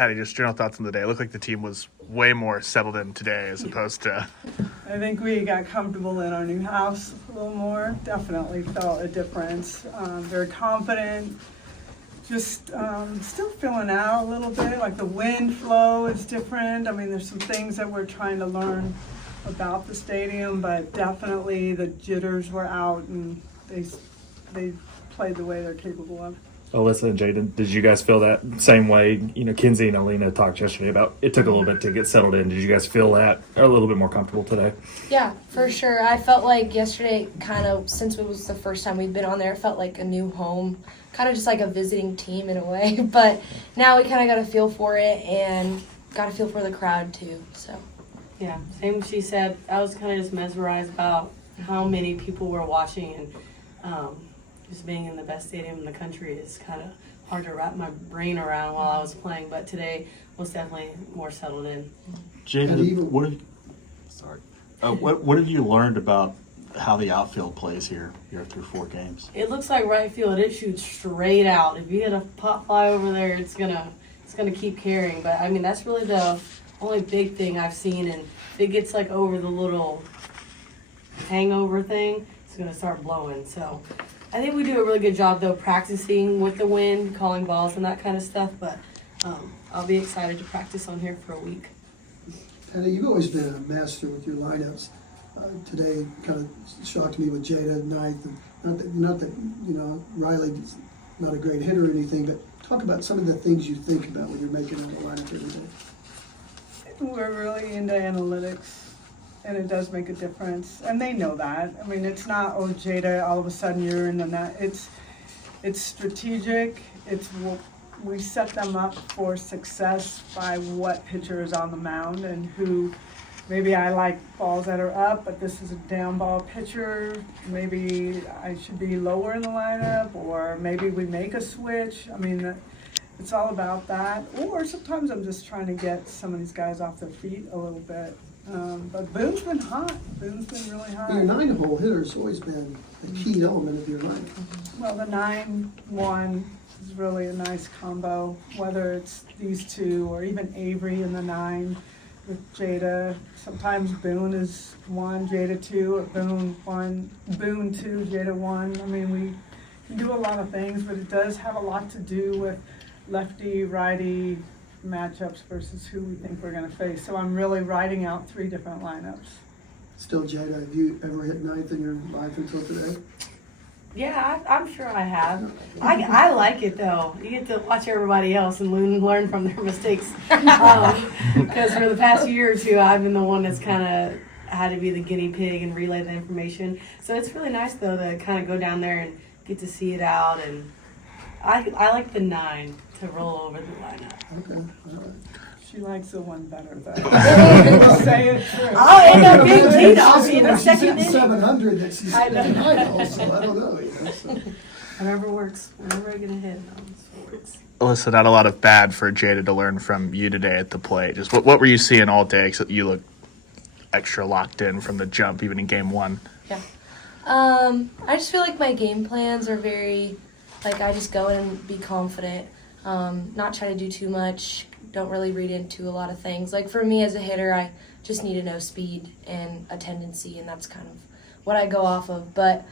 Patty, just general thoughts on the day. It looked like the team was way more settled in today as opposed to. I think we got comfortable in our new house a little more. Definitely felt a difference. Very confident. Just still feeling out a little bit. Like the wind flow is different. I mean, there's some things that we're trying to learn about the stadium, but definitely the jitters were out and they played the way they're capable of. Alyssa and Jayda, did you guys feel that same way? Kinsey and Alina talked yesterday about it took a little bit to get settled in. Did you guys feel that a little bit more comfortable today? Yeah, for sure. I felt like yesterday, kind of, since it was the first time we'd been on there, it felt like a new home, kind of just like a visiting team in a way. But now we kind of got a feel for it and got a feel for the crowd too. So. Yeah, same she said. I was kind of just mesmerized about how many people were watching, and just being in the best stadium in the country is kind of hard to wrap my brain around while I was playing, but today was definitely more settled in. Jayda, what have you learned about how the outfield plays here through 4 games? It looks like right field. It shoots straight out. If you hit a pop fly over there, it's gonna keep carrying. But I mean, that's really the only big thing I've seen. And if it gets like over the little hangover thing, it's gonna start blowing. So I think we do a really good job though practicing with the wind, calling balls and that kind of stuff. But I'll be excited to practice on here for a week. Patty, you've always been a master with your lineups. Today kind of shocked me with Jayda at ninth. Not that Riley's not a great hitter or anything, but talk about some of the things you think about when you're making a lineup every day. We're really into analytics, and it does make a difference, and they know that. I mean, it's not, oh, Jayda, all of a sudden you're in the net. It's strategic. We set them up for success by what pitcher is on the mound and who. Maybe I like balls that are up, but this is a down ball pitcher. Maybe I should be lower in the lineup, or maybe we make a switch. I mean, it's all about that. Or sometimes I'm just trying to get some of these guys off their feet a little bit. But Boone's been hot. Boone's been really hot. Your 9-hole hitter's always been a key element of your lineup. Well, the 9-1 is really a nice combo, whether it's these two or even Avery in the 9 with Jayda. Sometimes Boone is 1, Jayda 2, or Boone 1, Boone 2, Jayda 1. I mean, we can do a lot of things, but it does have a lot to do with lefty, righty matchups versus who we think we're going to face. So I'm really writing out 3 different lineups. Still, Jayda, have you ever hit 9th in your life until today? Yeah, I'm sure I have. I like it though. You get to watch everybody else and learn from their mistakes. Because for the past year or 2, I've been the one that's kind of had to be the guinea pig and relay the information. So it's really nice though to kind of go down there and get to see it out. And I like the 9 to roll over the lineup. Okay, all right. She likes the 1 better though. Say it true. I'll end up being Jayda. I'll be in the She's second hitting inning. 700 that she's I know. hitting 9-hole, so I don't know. So. Whatever works. Whatever I get a hit on, it works. Alyssa, not a lot of bad for Jayda to learn from you today at the plate. Just what were you seeing all day? Because you look extra locked in from the jump, even in game 1. Yeah. I just feel like my game plans are very, like I just go in and be confident, not try to do too much, don't really read into a lot of things. Like for me as a hitter, I just need to know speed and a tendency, and that's kind of what I go off of. But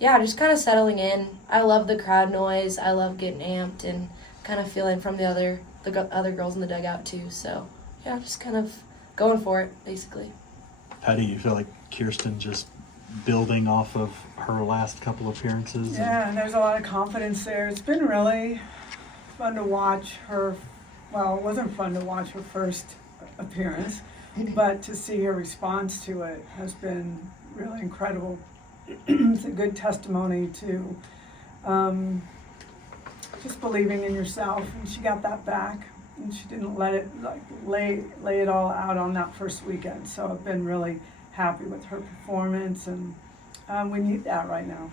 yeah, just kind of settling in. I love the crowd noise. I love getting amped and kind of feeling from the other girls in the dugout too. So yeah, just kind of going for it basically. Patty, you feel like Kirsten just building off of her last couple appearances? Yeah, and there's a lot of confidence there. It's been really fun to watch her. Well, it wasn't fun to watch her first appearance, but to see her response to it has been really incredible. It's a good testimony to just believing in yourself, and she got that back, and she didn't let it lay it all out on that first weekend. So I've been really happy with her performance, and we need that right now.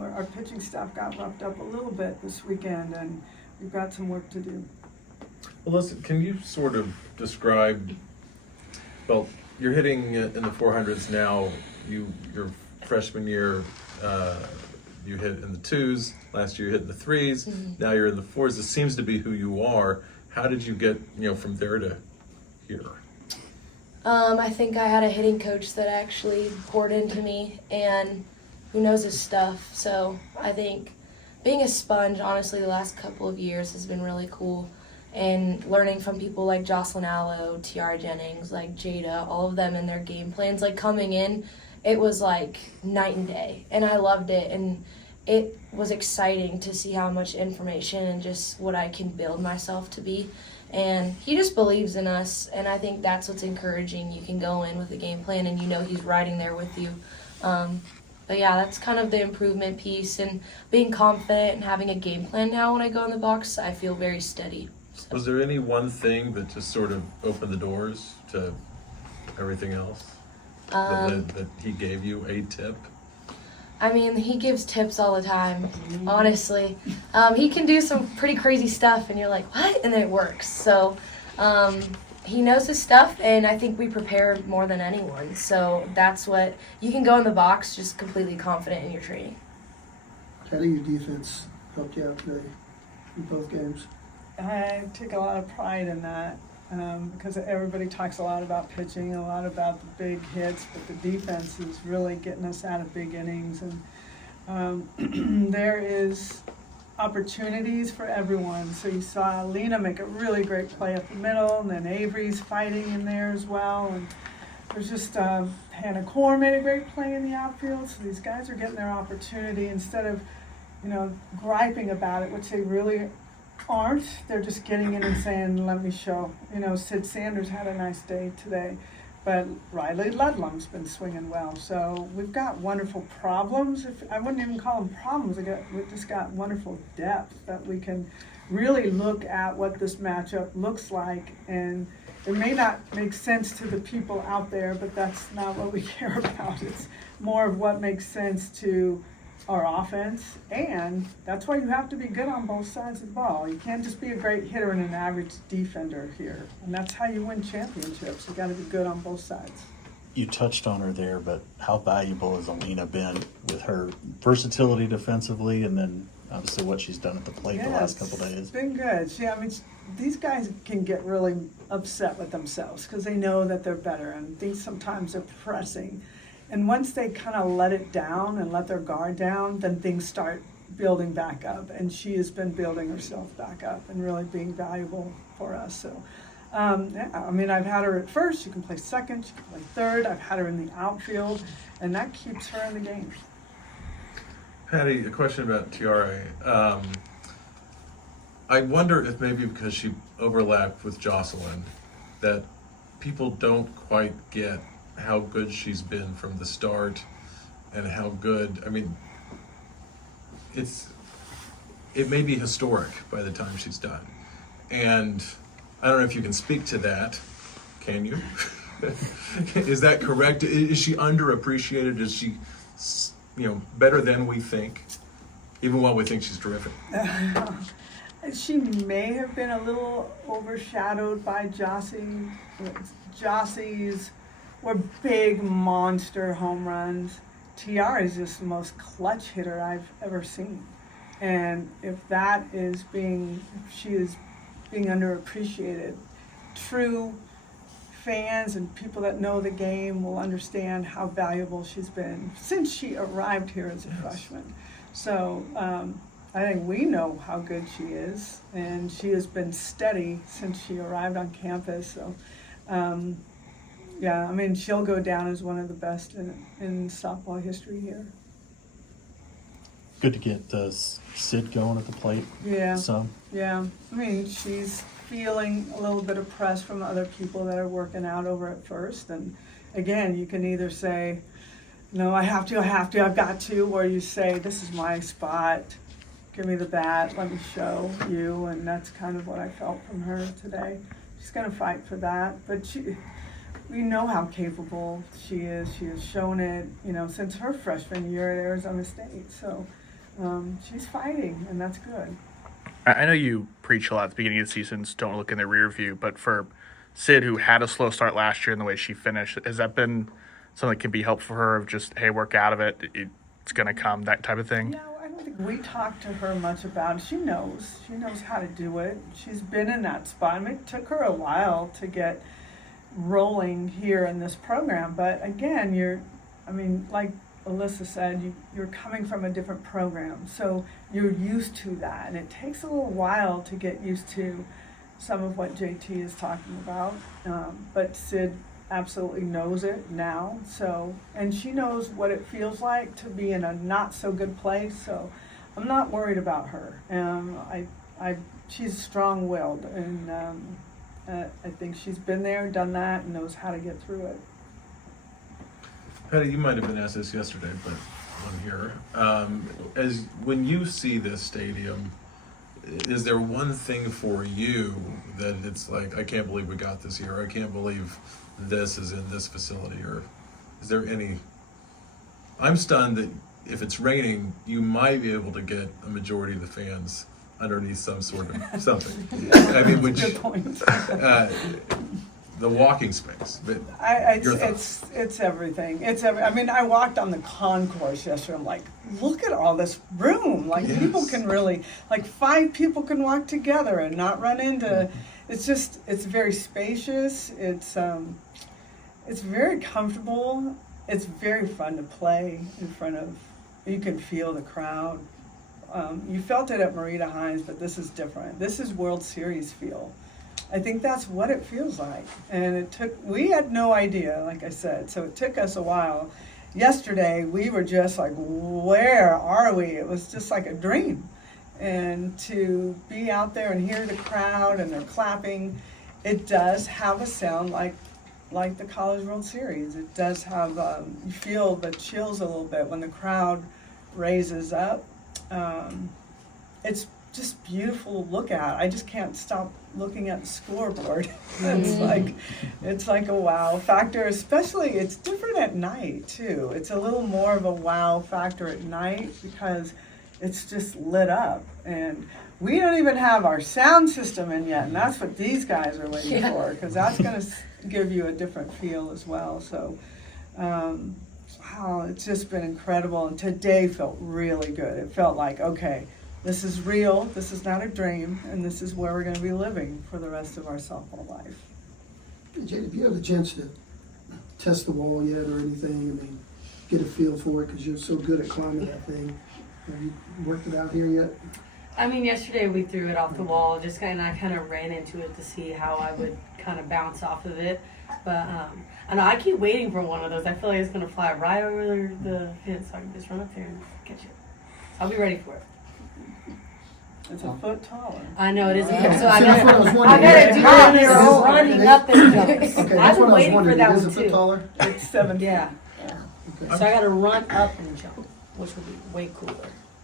Our pitching staff got roughed up a little bit this weekend, and we've got some work to do. Well, listen, can you sort of describe, well, you're hitting in the 400s now. Your freshman year, you hit in the 2s. Last year you hit in the 3s. Mm-hmm. Now you're in the 4s. This seems to be who you are. how did you get, from there to here? I think I had a hitting coach that actually poured into me and who knows his stuff. So I think being a sponge, honestly, the last couple of years has been really cool. And learning from people like Jocelyn Allo, Tiara Jennings, like Jayda, all of them and their game plans, like coming in, it was like night and day. And I loved it. And it was exciting to see how much information and just what I can build myself to be. And he just believes in us, and I think that's what's encouraging. You can go in with a game plan and you know he's riding there with you. But yeah, that's kind of the improvement piece, and being confident and having a game plan now when I go in the box, I feel very steady. So. Was there any one thing that just sort of opened the doors to everything else? That he gave you a tip? I mean, he gives tips all the time, honestly. He can do some pretty crazy stuff, and you're like, what? And then it works. So he knows his stuff, and I think we prepare more than anyone. So that's what, you can go in the box just completely confident in your training. How do your defense helped you out today in both games? I take a lot of pride in that because everybody talks a lot about pitching, a lot about the big hits, but the defense is really getting us out of big innings. And there is opportunities for everyone. So you saw Lena make a really great play up the middle, and then Avery's fighting in there as well. And there's just Hannah Core made a great play in the outfield. So these guys are getting their opportunity instead of, griping about it, which they really aren't. They're just getting in and saying, let me show. Sid Sanders had a nice day today, but Riley Ludlum's been swinging well. So we've got wonderful problems. I wouldn't even call them problems. We've just got wonderful depth that we can really look at what this matchup looks like. And it may not make sense to the people out there, but that's not what we care about. It's more of what makes sense to our offense, and that's why you have to be good on both sides of the ball. You can't just be a great hitter and an average defender here, and that's how you win championships. You got to be good on both sides. You touched on her there, but how valuable has Alina been with her versatility defensively, and then obviously what she's done at the plate the last couple days? It's been good. These guys can get really upset with themselves because they know that they're better, and things sometimes are pressing. And once they kind of let it down and let their guard down, then things start building back up. And she has been building herself back up and really being valuable for us. So, I've had her at first. She can play second. She can play third. I've had her in the outfield, and that keeps her in the game. Patty, a question about Tiara. I wonder if maybe because she overlapped with Jocelyn, that people don't quite get how good she's been from the start and how good, it may be historic by the time she's done. And I don't know if you can speak to that. Can you? Is that correct? Is she underappreciated? Is she, better than we think? Even while we think she's terrific. She may have been a little overshadowed by Jossie. Jossie's were big monster home runs. Tiara is just the most clutch hitter I've ever seen. And if she is being underappreciated, true fans and people that know the game will understand how valuable she's been since she arrived here as a freshman. So I think we know how good she is, and she has been steady since she arrived on campus. So she'll go down as one of the best in softball history here. Good to get Sid going at the plate. Yeah. Some. Yeah. She's feeling a little bit of press from other people that are working out over at first. And again, you can either say, no, I have to, I've got to, or you say, this is my spot. Give me the bat, let me show you. And that's kind of what I felt from her today. She's going to fight for that. But we know how capable she is. She has shown it, since her freshman year at Arizona State. So she's fighting, and that's good. I know you preach a lot at the beginning of the seasons, don't look in the rear view, but for Sid, who had a slow start last year and the way she finished, has that been something that can be helpful for her of just, hey, work out of it, it's going to come, that type of thing? No, I don't think think we talked to her much about it. She knows how to do it. She's been in that spot. I mean, it took her a while to get rolling here in this program, but again, like Alyssa said, you're coming from a different program, so you're used to that, and it takes a little while to get used to some of what JT is talking about, but Sid absolutely knows it now, so, and she knows what it feels like to be in a not so good place, so I'm not worried about her. She's strong-willed, and I think she's been there, done that, and knows how to get through it. Patty, you might have been asked this yesterday, but I'm here. As when you see this stadium, is there one thing for you that it's like, I can't believe we got this here, I can't believe this is in this facility, or is there any? I'm stunned that if it's raining, you might be able to get a majority of the fans underneath some sort of something. I mean, which Good point. the walking space, but your thoughts? It's everything. I mean, I walked on the concourse yesterday. I'm like, look at all this room. Like, Yes. people can really, like 5 people can walk together and not run into. It's very spacious. It's very comfortable. It's very fun to play in front of. You can feel the crowd. You felt it at Marita Hines, but this is different. This is World Series feel. I think that's what it feels like. And we had no idea, like I said, so it took us a while. Yesterday, we were just like, where are we? It was just like a dream. And to be out there and hear the crowd and they're clapping, it does have a sound like the College World Series. It does have, you feel the chills a little bit when the crowd raises up. It's just beautiful to look at. I just can't stop looking at the scoreboard. It's like a wow factor, especially it's different at night too. It's a little more of a wow factor at night because it's just lit up, and we don't even have our sound system in yet, and that's what these guys are waiting for, because that's going to give you a different feel as well. So wow, it's just been incredible, and today felt really good. It felt like, okay, this is real, this is not a dream, and this is where we're going to be living for the rest of our softball life. Jayda, have you had a chance to test the wall yet or anything? I mean, get a feel for it because you're so good at climbing that thing. Have you worked it out here yet? I mean, yesterday we threw it off the wall, I kind of ran into it to see how I would kind of bounce off of it. But I know I keep waiting for one of those. I feel like it's going to fly right over the fence, so I can just run up there and catch it. So I'll be ready for it. It's a foot taller. I know it is. Wow. So I That's what I was got wondering. to do it Yeah. is running up and jumps. Okay, I've that's been what I was waiting for wondering. that It is one a foot too. taller? It's 7 feet. Yeah. Okay. So I got to run up and jump, which will be way cooler.